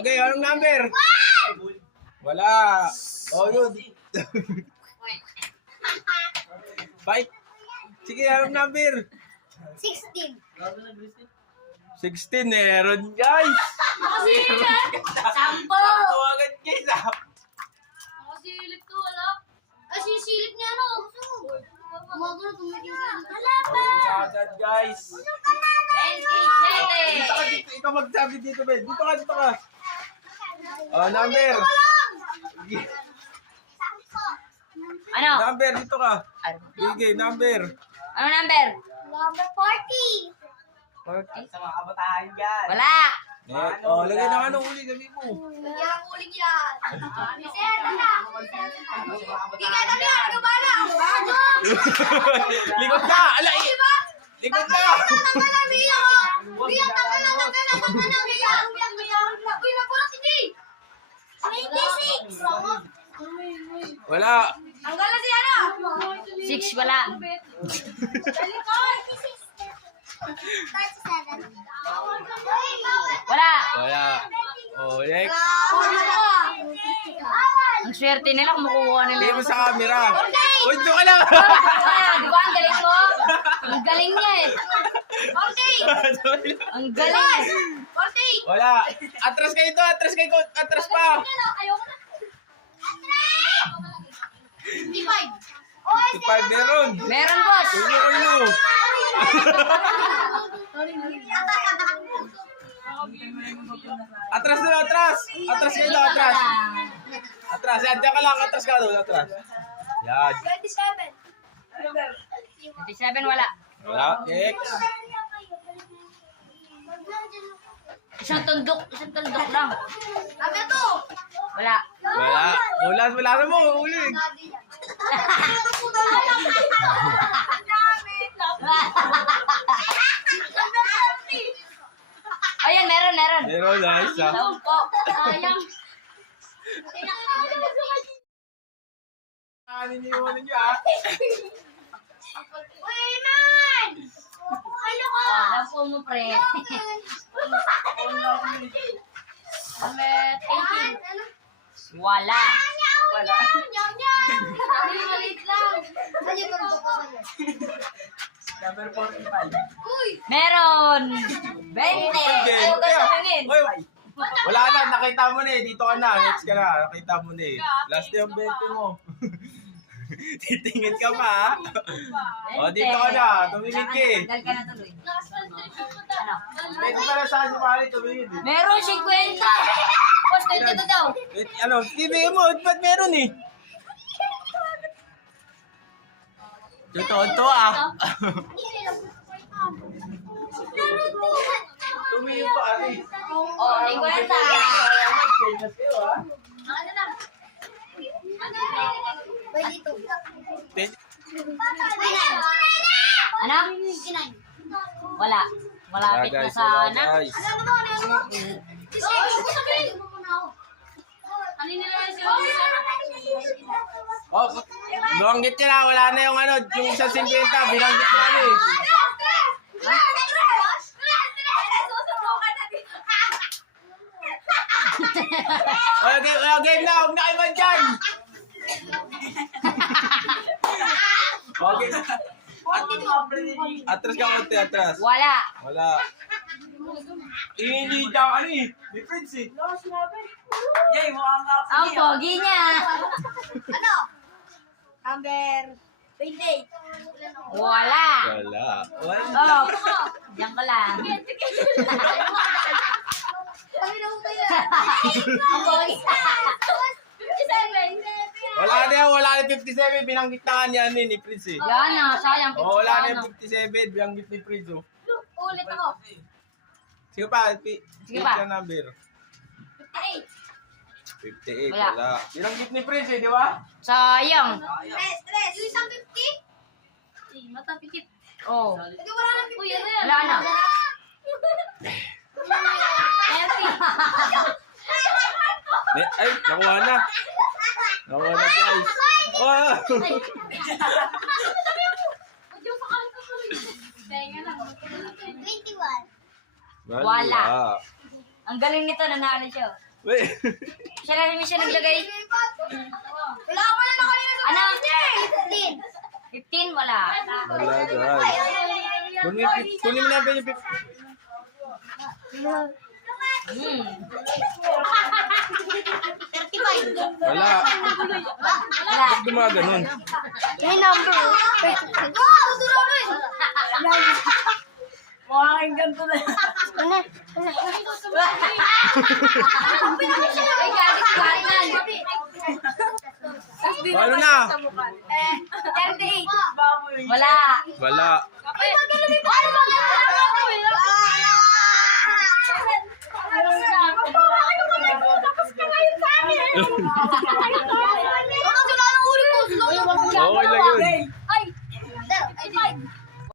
Okay, anong number? Wala. Oh, yun. Five. Sige, anong number? 16. 16, meron guys. Sampo. Tuwagan guys ah. Nakasilip to, wala. Kasi yung silip niya, ano? Umaga na tumiting ka. Wala pa. Agad guys. 27. Dito ka dito. Ikaw magsabi dito, Ben. Dito ka. Oh, number. Ano? Number, dito ka. Sige, number. Ano number? Number 40. 40. Sa mga kabataan dyan. Wala. Oh, lagay ng ano uli, sabi mo. Lagyan ang uling yan. Sir, tanda. Hindi ka na yan. Gabala. Likod ka! Alay! Likod ka! Biyak, tanga na. Biyak. Uy, nagulat si Jay. 26. Wala. Ang gala si ano? 6 wala. 37. Wala. Wala. Oh, next. Ang swerte nila kung makukuha nila. Tingin mo sa camera. Uy, doon ka lang! Di ba? Ang galing mo. Ang galing niya eh. Ang galing eh. Wala. Atras kayo to, atras pa. Ayoko na. 55. 55 meron. Meron, boss. Ulo. Atras doon, atras. Atras kayo doon, atras. Atras, yan, diyan ka lang, atras ka doon, atras. Yan. 27. 27 wala. Wala, next. Isang tundok lang. Sabi to. Wala. Wala na mo, uli. Ayan, meron. Meron, nice ah. Sampo. Sayang. Naniniwan niyo ah. Uy, man! Ano ka? Sampo mo, pre. Amet, 18. Wala. Wala. Maliit lang. Ano yung tundo ko sa'yo? Number 45. Uy! Meron. 20. Ayaw ka tumingin. Uy, wala na, nakita mo na eh. Dito ka na, next ka na. Nakita mo na eh. Last na yung 20 mo. Titingin ka pa ha. O, dito ka na. Tumingin ka eh. Tagal ka na tuloy. Ano? Pwede ka na sa si Pali, tumingin eh. Meron 50. Boss, 22 daw. Ano, TV mo, ba't meron eh? Totoo ah. Tumingin pa ari. Oh, 50. Ano na? Uy, dito. Ano? Wala. Malapit na sana. Guys. Oh, binanggit niya na, wala na yung ano, yung isang 50, binanggit niya na eh. Game na, huwag na kayo man dyan. Okay. Atras ka konti, atras. Wala. Wala. Hindi daw, ano eh, may friends eh. Jay, mukhang kapsi. Ang pogi niya. Ano? Number 28. Wala. Wala. Oh, diyan ka lang. Ang pogi. Wala na yan, wala na 57, binanggit na niya ni Prince eh. Yan na, sayang. Oh, wala na yung 57, binanggit ni Prince oh. Ulit ako. Sige pa, Sige pa. yung number. 58. 58, Wala. wala. Binanggit ni Prince eh, di ba? Sayang. Tres. Yung isang 50? Mata pikit. Oh. Hindi wala na 50. Uy, ano yan? Wala na. 30. Ay, nakuha na. Nakuha na guys. Oh! Tenga na. 21. Wala. Ang galing nito, nanalo siya. Wait. Siya na rin siya naglagay. Wala pa na kanina sa Ano? 15. 15, wala. Wala guys. Kunin mo na ba yung 50? Hmm. 35. Wala. Wala. Ba't gumaganon? May number. Wow! Durami! Mukhang ganito na. Ano? Ay, galit ko yan. Ano na? 38. Baboy. Wala. Wala. Ay, magaling ko. Ano ba?